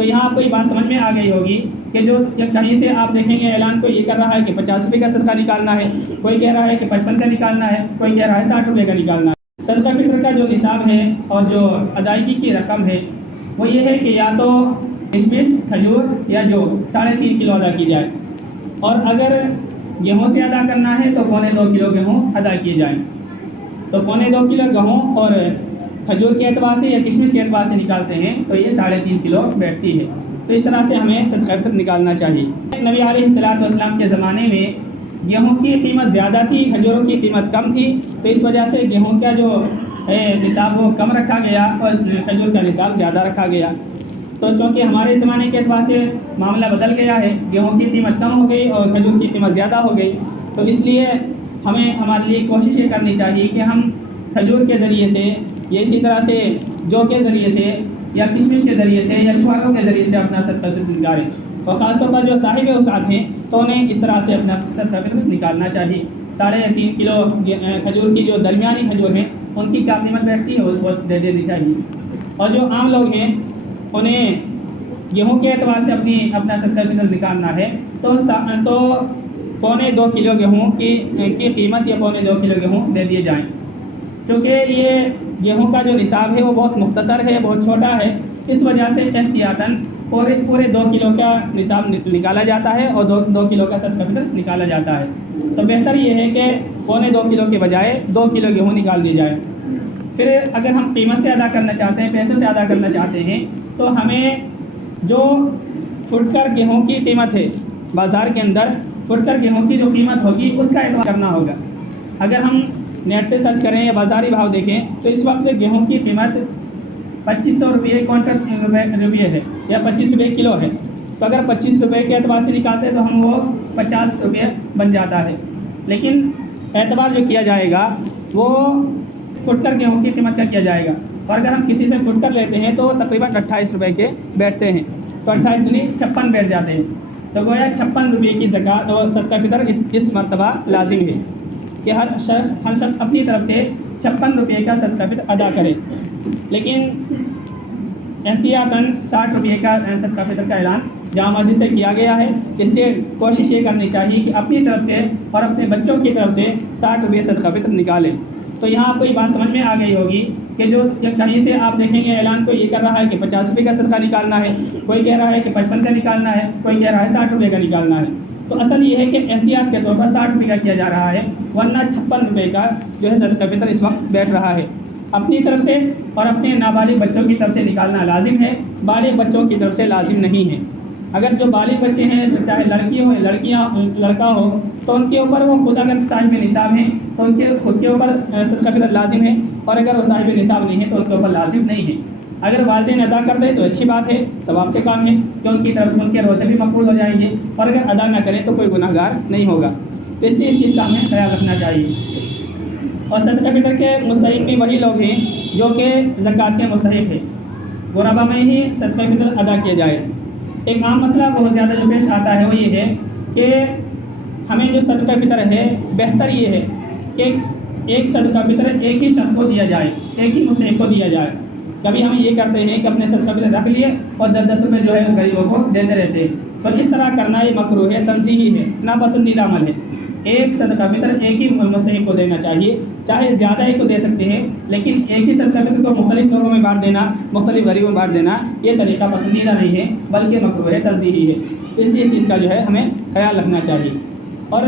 تو یہاں آپ کو یہ بات سمجھ میں آ گئی ہوگی کہ جو کہیں سے آپ دیکھیں گے اعلان کو یہ کر رہا ہے کہ 50 روپے کا صدقہ نکالنا ہے، کوئی کہہ رہا ہے کہ 55 کا نکالنا ہے، کوئی کہہ رہا ہے 60 روپے کا نکالنا ہے۔ صدقہ فطر کا جو نصاب ہے اور جو ادائیگی کی رقم ہے وہ یہ ہے کہ یا تو کشمش، کھجور یا جو 3.5 کلو ادا کی جائے، اور اگر گیہوں سے ادا کرنا ہے تو 2.25 کلو گیہوں ادا کیے جائیں۔ تو 2.25 کلو گیہوں اور کھجور کے اعتبار سے یا کشمش کے اعتبار سے نکالتے ہیں تو یہ 3.5 کلو بیٹھتی ہے۔ تو اس طرح سے ہمیں صدقہ فطر نکالنا چاہیے۔ نبی علیہ السلام کے زمانے میں گیہوں کی قیمت زیادہ تھی، کھجوروں کی قیمت کم تھی، تو اس وجہ سے گیہوں کا جو نصاب وہ کم رکھا گیا اور کھجور کا نصاب زیادہ رکھا گیا۔ تو چونکہ ہمارے زمانے کے اعتبار سے معاملہ بدل گیا ہے، گیہوں کی قیمت کم ہو گئی اور کھجور کی قیمت زیادہ ہو گئی، تو اس لیے ہمیں ہمارے لیے کوشش یہ کرنی چاہیے کہ ہم کھجور کے ذریعے سے یا اسی طرح سے جو کے ذریعے سے یا کشمش کے ذریعے سے یا چھوالوں کے ذریعے سے اپنا صدقہ فطر نکالیں، اور خاص طور پر جو صاحب وسعت ہیں تو انہیں اس طرح سے اپنا صدقہ فطر نکالنا چاہیے۔ 3.5 کلو کھجور کی جو درمیانی کھجور ہیں ان کی کیا قیمت بیٹھتی ہے وہ دے دینی چاہیے، اور جو عام لوگ ہیں انہیں گیہوں کے اعتبار سے اپنا صدقہ فطر نکالنا ہے تو 2.25 کلو گیہوں کی قیمت یا 2.25 کلو گیہوں دے دیے جائیں، کیونکہ یہ گیہوں کا جو نصاب ہے وہ بہت مختصر ہے، بہت چھوٹا ہے، اس وجہ سے احتیاطاً پورے 2 کلو کا نصاب نکالا جاتا ہے اور 2 کلو کا صدقہ فطر نکالا جاتا ہے۔ تو بہتر یہ ہے کہ 2.25 کلو کے بجائے 2 کلو گیہوں نکال دی جائے۔ پھر اگر ہم قیمت سے ادا کرنا چاہتے ہیں، پیسوں سے ادا کرنا چاہتے ہیں، تو ہمیں جو فٹکر گیہوں کی قیمت ہے بازار کے اندر، فٹکر گیہوں کی جو قیمت ہوگی اس کا اعتبار کرنا ہوگا۔ اگر ہم نیٹ سے سرچ کریں یا بازاری بھاؤ دیکھیں تو اس وقت گیہوں کی قیمت 2500 روپئے کوئنٹل روپئے ہے یا 25 روپئے کلو ہے، تو اگر 25 روپئے کے اعتبار سے نکالتے ہیں تو ہم وہ 50 روپئے بن جاتا ہے، لیکن اعتبار جو کیا جائے گا وہ فٹکر گیہوں کی قیمت کا کیا جائے گا، اور اگر ہم کسی سے فٹکر لیتے ہیں تو تقریباً 28 روپئے کے بیٹھتے ہیں، تو 28 دنی 56 بیٹھ جاتے ہیں، تو گویا 56 روپئے کی زکوٰۃ اور صدقہ فطر اس مرتبہ لازم ہے کہ ہر شخص اپنی طرف سے 56 روپئے کا صدقہ فطر ادا کرے، لیکن احتیاطاً 60 روپئے کا صدقہ فطر کا اعلان جامع مسجد سے کیا گیا ہے، اس لیے کوشش یہ کرنی چاہیے کہ اپنی طرف سے اور اپنے بچوں کی طرف سے 60 روپئے صدقہ فطر نکالیں۔ تو یہاں آپ کو یہ بات سمجھ میں آ گئی ہوگی کہ جو کہیں سے آپ دیکھیں گے اعلان کو یہ کر رہا ہے کہ 50 روپے کا صدقہ نکالنا ہے، کوئی کہہ رہا ہے کہ 55 کا نکالنا ہے، کوئی کہہ رہا ہے 60 روپے کا نکالنا ہے، تو اصل یہ ہے کہ احتیاط کے طور پر 60 روپے کا کیا جا رہا ہے، ورنہ 56 روپے کا جو ہے صدقہ فطر اس وقت بیٹھ رہا ہے۔ اپنی طرف سے اور اپنے نابالغ بچوں کی طرف سے نکالنا لازم ہے، بالغ بچوں کی طرف سے لازم نہیں ہے۔ اگر جو بالغ بچے ہیں چاہے لڑکی ہو یا لڑکا ہو تو ان کے اوپر وہ خود اگر صاحب نصاب ہیں تو ان کے خود کے اوپر صدقہ فطر لازم ہے، اور اگر وہ صاحب نصاب نہیں ہے تو ان کے اوپر لازم نہیں ہے۔ اگر والدین ادا کر دیں تو اچھی بات ہے، ثواب کے کام ہے کہ ان کی طرف ان کے روزے بھی مقبول ہو جائیں گے، اور اگر ادا نہ کریں تو کوئی گناہ گار نہیں ہوگا، تو اس لیے اس چیز کا ہمیں خیال رکھنا چاہیے۔ اور صدقہ فطر کے مستحق بھی وہی لوگ ہیں جو کہ زکوٰۃ کے مستحق ہیں، غربا میں ہی صدقہ فطر ادا کیا جائے۔ ایک عام مسئلہ بہت زیادہ جو پیش آتا ہے وہ یہ ہے کہ ہمیں جو صدقہ فطر ہے بہتر یہ ہے کہ ایک صدقہ فطر ایک ہی شخص کو دیا جائے، ایک ہی مستحق کو دیا جائے۔ کبھی ہم یہ کرتے ہیں کہ اپنے صدقہ فطر رکھ لیے اور 10 روپئے جو ہے غریبوں کو دیتے رہتے ہیں، تو اس طرح کرنا یہ مکروہ ہے، تنزیہی ہے، ناپسندیدہ عمل ہے۔ ایک صدقہ فطر ایک ہی مستحق کو دینا چاہیے، چاہے زیادہ ہی کو دے سکتے ہیں، لیکن ایک ہی صدقہ فطر کو مختلف لوگوں میں بانٹ دینا، مختلف غریبوں میں بانٹ دینا یہ طریقہ پسندیدہ نہیں ہے بلکہ مکروہ ہے، تنزیہی ہے، اس لیے اس چیز کا جو ہے ہمیں خیال رکھنا چاہیے۔ اور